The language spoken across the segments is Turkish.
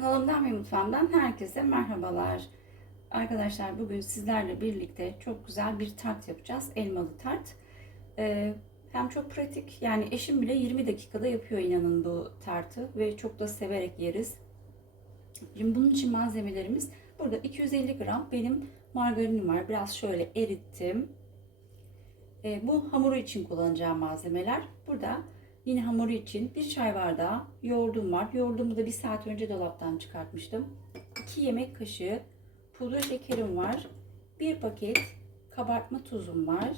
Kanalımdan ve mutfağımdan herkese merhabalar. Arkadaşlar bugün sizlerle birlikte çok güzel bir tart yapacağız. Elmalı tart. Ee, hem çok pratik yani eşim bile 20 dakikada yapıyor inanın bu tartı ve çok da severek yeriz. Şimdi bunun için malzemelerimiz burada 250 gram benim margarinim var. Biraz şöyle erittim. Ee, bu hamuru için kullanacağım malzemeler. Burada Yine hamuru için bir çay bardağı yoğurdum var. Yoğurdumu da bir saat önce dolaptan çıkartmıştım. 2 yemek kaşığı pudra şekerim var. Bir paket kabartma tuzum var.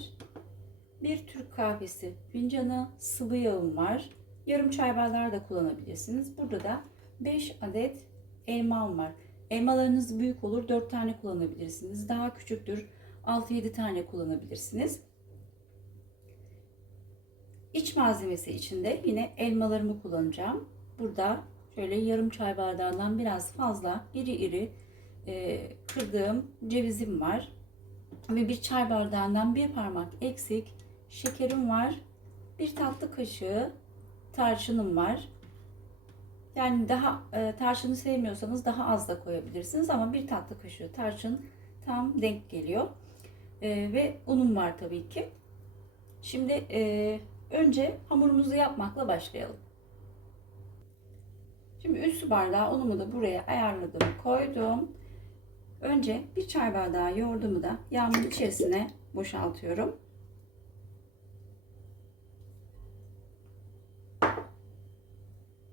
Bir Türk kahvesi fincanı sıvı yağım var. Yarım çay bardağı da kullanabilirsiniz. Burada da 5 adet elmam var. Elmalarınız büyük olur 4 tane kullanabilirsiniz. Daha küçüktür 6-7 tane kullanabilirsiniz. İç malzemesi içinde yine elmalarımı kullanacağım. Burada şöyle yarım çay bardağından biraz fazla iri iri e, kırdığım cevizim var. Ve bir çay bardağından bir parmak eksik şekerim var. Bir tatlı kaşığı tarçınım var. Yani daha e, tarçını sevmiyorsanız daha az da koyabilirsiniz ama bir tatlı kaşığı tarçın tam denk geliyor. E, ve unum var tabii ki. Şimdi e, Önce hamurumuzu yapmakla başlayalım. Şimdi 3 su bardağı unumu da buraya ayarladım, koydum. Önce bir çay bardağı yoğurdumu da yağımın içerisine boşaltıyorum.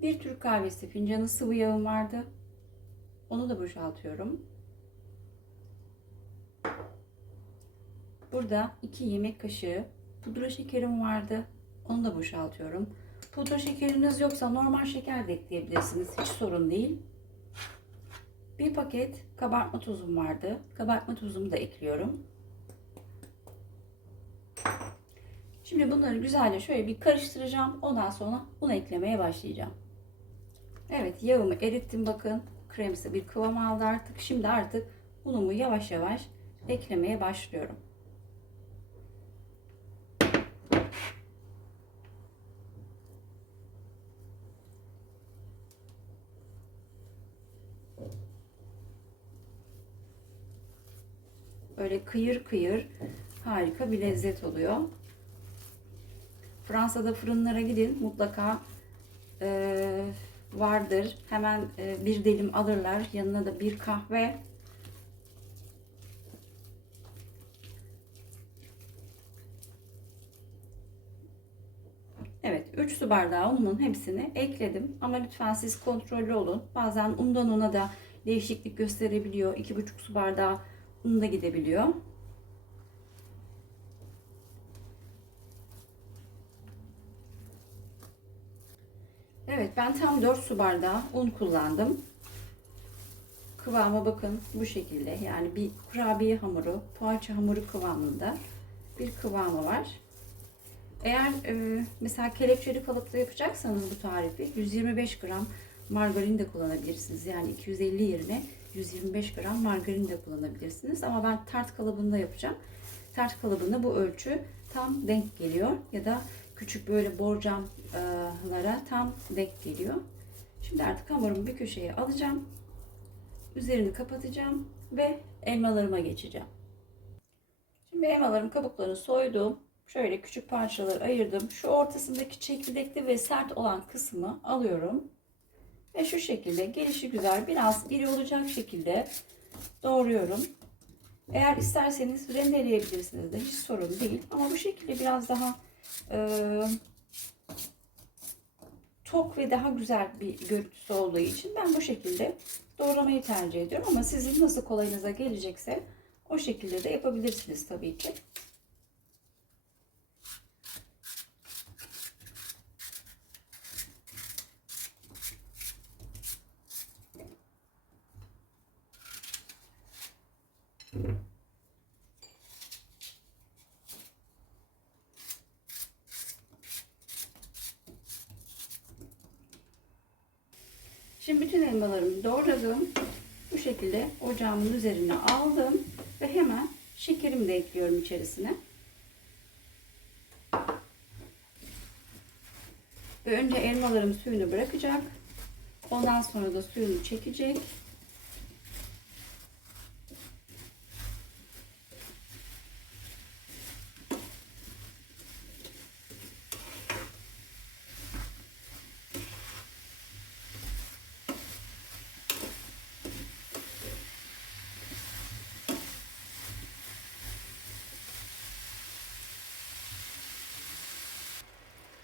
Bir Türk kahvesi fincanı sıvı yağım vardı. Onu da boşaltıyorum. Burada 2 yemek kaşığı pudra şekerim vardı. Onu da boşaltıyorum. Pudra şekeriniz yoksa normal şeker de ekleyebilirsiniz. Hiç sorun değil. Bir paket kabartma tuzum vardı. Kabartma tuzumu da ekliyorum. Şimdi bunları güzelce şöyle bir karıştıracağım. Ondan sonra un eklemeye başlayacağım. Evet yağımı erittim bakın. Kremsi bir kıvam aldı artık. Şimdi artık unumu yavaş yavaş eklemeye başlıyorum. Böyle kıyır kıyır harika bir lezzet oluyor. Fransa'da fırınlara gidin mutlaka e, vardır. Hemen e, bir dilim alırlar. Yanına da bir kahve. Evet 3 su bardağı unumun hepsini ekledim. Ama lütfen siz kontrollü olun. Bazen undan una da değişiklik gösterebiliyor. 2,5 su bardağı un da gidebiliyor. Evet ben tam 4 su bardağı un kullandım. Kıvama bakın bu şekilde. Yani bir kurabiye hamuru, poğaça hamuru kıvamında bir kıvamı var. Eğer e, mesela kelepçeli kalıpta yapacaksanız bu tarifi 125 gram margarin de kullanabilirsiniz. Yani 250 yerine 125 gram margarin de kullanabilirsiniz. Ama ben tart kalıbında yapacağım. Tart kalıbında bu ölçü tam denk geliyor. Ya da küçük böyle borcamlara tam denk geliyor. Şimdi artık hamurumu bir köşeye alacağım. Üzerini kapatacağım ve elmalarıma geçeceğim. Şimdi elmaların kabuklarını soydum. Şöyle küçük parçalar ayırdım. Şu ortasındaki çekirdekli ve sert olan kısmı alıyorum. Ve şu şekilde gelişi güzel biraz iri olacak şekilde doğruyorum. Eğer isterseniz rendeleyebilirsiniz de hiç sorun değil. Ama bu şekilde biraz daha e, tok ve daha güzel bir görüntüsü olduğu için ben bu şekilde doğramayı tercih ediyorum. Ama sizin nasıl kolayınıza gelecekse o şekilde de yapabilirsiniz tabii ki. Şimdi bütün elmalarımı doğradım. Bu şekilde ocağımın üzerine aldım ve hemen şekerimi de ekliyorum içerisine. Ve önce elmalarım suyunu bırakacak. Ondan sonra da suyunu çekecek.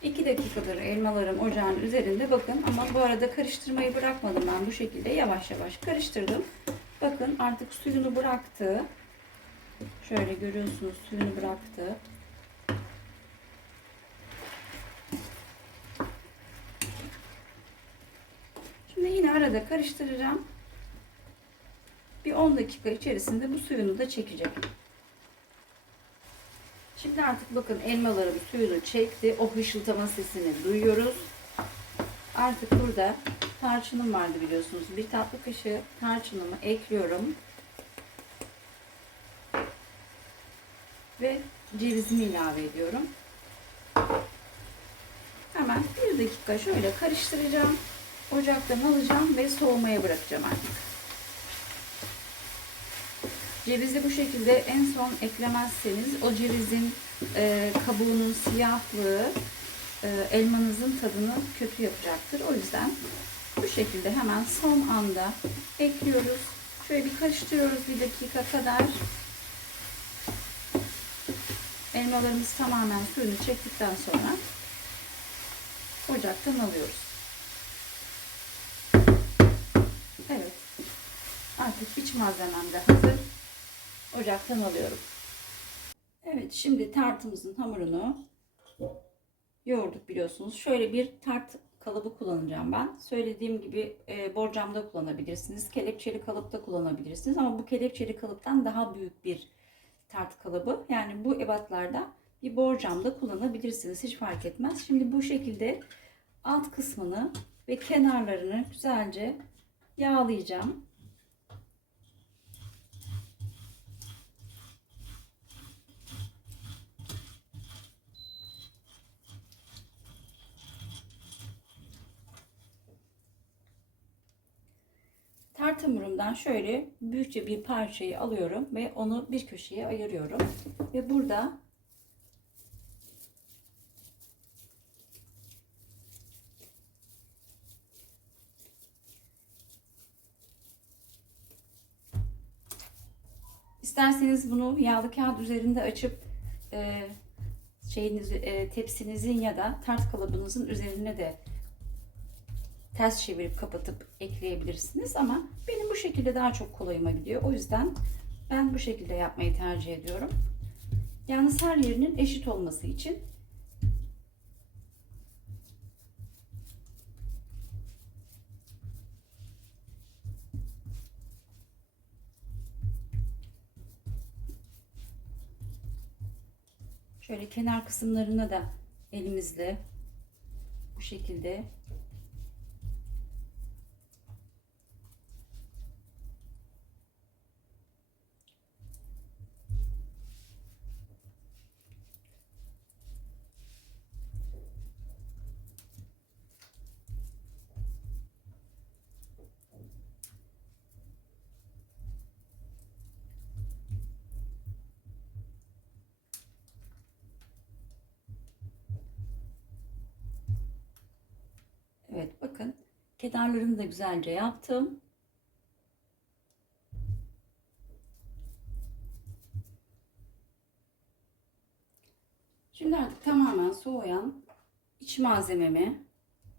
İki dakikadır elmalarım ocağın üzerinde bakın ama bu arada karıştırmayı bırakmadım ben bu şekilde yavaş yavaş karıştırdım. Bakın artık suyunu bıraktı. Şöyle görüyorsunuz suyunu bıraktı. Şimdi yine arada karıştıracağım. Bir 10 dakika içerisinde bu suyunu da çekecek. Şimdi artık bakın elmalarım suyunu çekti. O hışıltama sesini duyuyoruz. Artık burada tarçınım vardı biliyorsunuz. Bir tatlı kaşığı tarçınımı ekliyorum. Ve cevizimi ilave ediyorum. Hemen bir dakika şöyle karıştıracağım. Ocaktan alacağım ve soğumaya bırakacağım artık. Cevizi bu şekilde en son eklemezseniz o cevizin e, kabuğunun siyahlığı e, elmanızın tadını kötü yapacaktır. O yüzden bu şekilde hemen son anda ekliyoruz. Şöyle bir karıştırıyoruz bir dakika kadar. Elmalarımız tamamen suyunu çektikten sonra ocaktan alıyoruz. Evet. Artık iç malzemem de hazır. Ocaktan alıyorum. Evet şimdi tartımızın hamurunu yoğurduk biliyorsunuz. Şöyle bir tart kalıbı kullanacağım ben. Söylediğim gibi e, borcamda kullanabilirsiniz. Kelepçeli kalıpta kullanabilirsiniz. Ama bu kelepçeli kalıptan daha büyük bir tart kalıbı. Yani bu ebatlarda bir borcamda kullanabilirsiniz. Hiç fark etmez. Şimdi bu şekilde alt kısmını ve kenarlarını güzelce yağlayacağım. Tart hamurumdan şöyle büyükçe bir parçayı alıyorum ve onu bir köşeye ayırıyorum. Ve burada İsterseniz bunu yağlı kağıt üzerinde açıp e, şeyiniz, e, tepsinizin ya da tart kalıbınızın üzerine de ters çevirip kapatıp ekleyebilirsiniz ama benim bu şekilde daha çok kolayıma gidiyor. O yüzden ben bu şekilde yapmayı tercih ediyorum. Yalnız her yerinin eşit olması için şöyle kenar kısımlarına da elimizle bu şekilde Evet bakın kenarlarını da güzelce yaptım. Şimdi artık tamamen soğuyan iç malzememi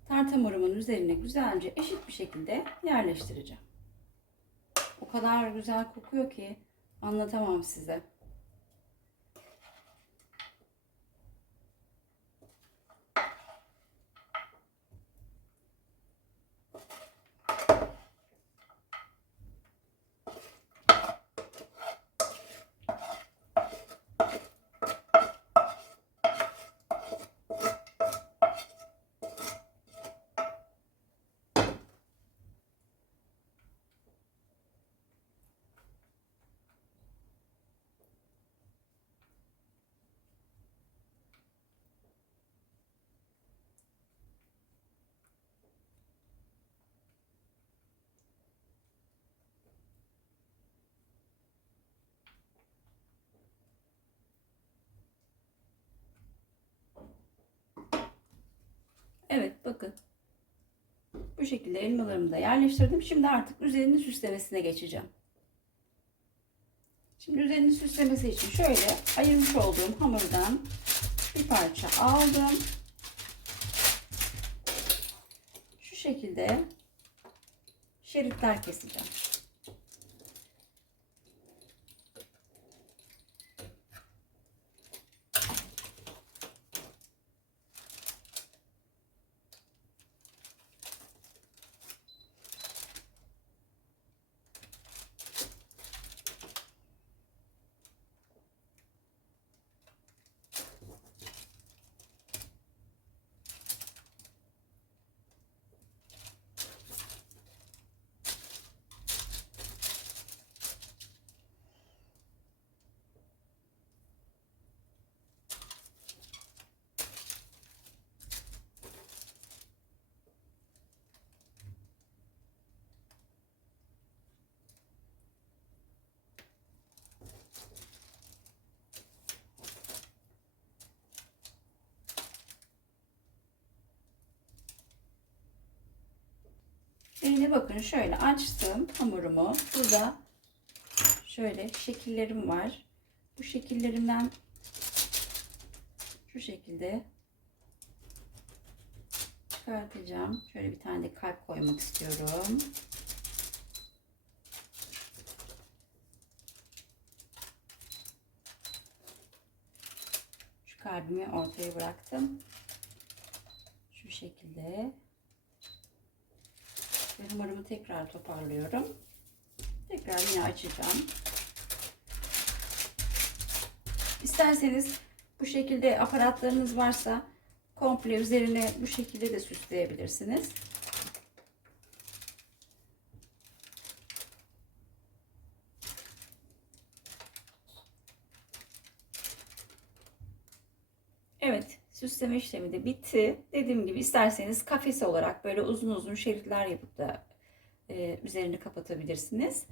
tart hamurumun üzerine güzelce eşit bir şekilde yerleştireceğim. O kadar güzel kokuyor ki anlatamam size. Evet bakın. Bu şekilde elmalarımı da yerleştirdim. Şimdi artık üzerini süslemesine geçeceğim. Şimdi üzerini süslemesi için şöyle ayırmış olduğum hamurdan bir parça aldım. Şu şekilde şeritler keseceğim. Eline bakın şöyle açtım hamurumu. Burada şöyle şekillerim var. Bu şekillerimden şu şekilde çıkartacağım. Şöyle bir tane de kalp koymak istiyorum. Şu kalbimi ortaya bıraktım. Şu şekilde. Ve hamurumu tekrar toparlıyorum. Tekrar yine açacağım. İsterseniz bu şekilde aparatlarınız varsa komple üzerine bu şekilde de süsleyebilirsiniz. Evet, süsleme işlemi de bitti. Dediğim gibi isterseniz kafesi olarak böyle uzun uzun şeritler yapıp da e, üzerini kapatabilirsiniz.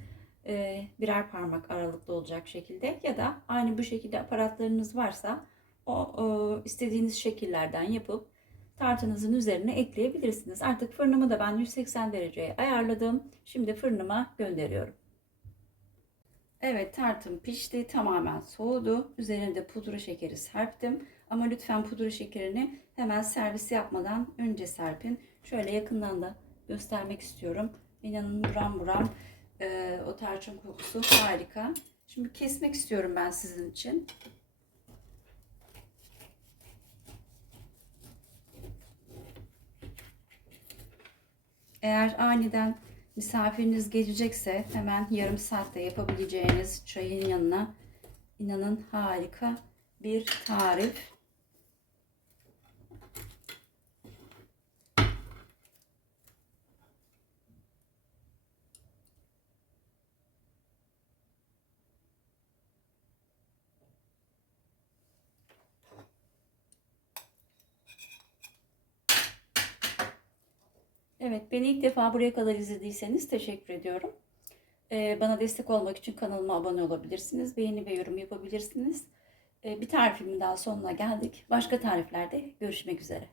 E, birer parmak aralıklı olacak şekilde ya da aynı bu şekilde aparatlarınız varsa o, o istediğiniz şekillerden yapıp tartınızın üzerine ekleyebilirsiniz. Artık fırınımı da ben 180 dereceye ayarladım. Şimdi fırınıma gönderiyorum. Evet tartım pişti. Tamamen soğudu. Üzerine de pudra şekeri serptim. Ama lütfen pudra şekerini hemen servis yapmadan önce serpin. Şöyle yakından da göstermek istiyorum. İnanın buram buram e, o tarçın kokusu harika. Şimdi kesmek istiyorum ben sizin için. Eğer aniden misafiriniz gelecekse hemen yarım saatte yapabileceğiniz çayın yanına inanın harika bir tarif. Evet, beni ilk defa buraya kadar izlediyseniz teşekkür ediyorum. Ee, bana destek olmak için kanalıma abone olabilirsiniz. Beğeni ve yorum yapabilirsiniz. Ee, bir tarifimin daha sonuna geldik. Başka tariflerde görüşmek üzere.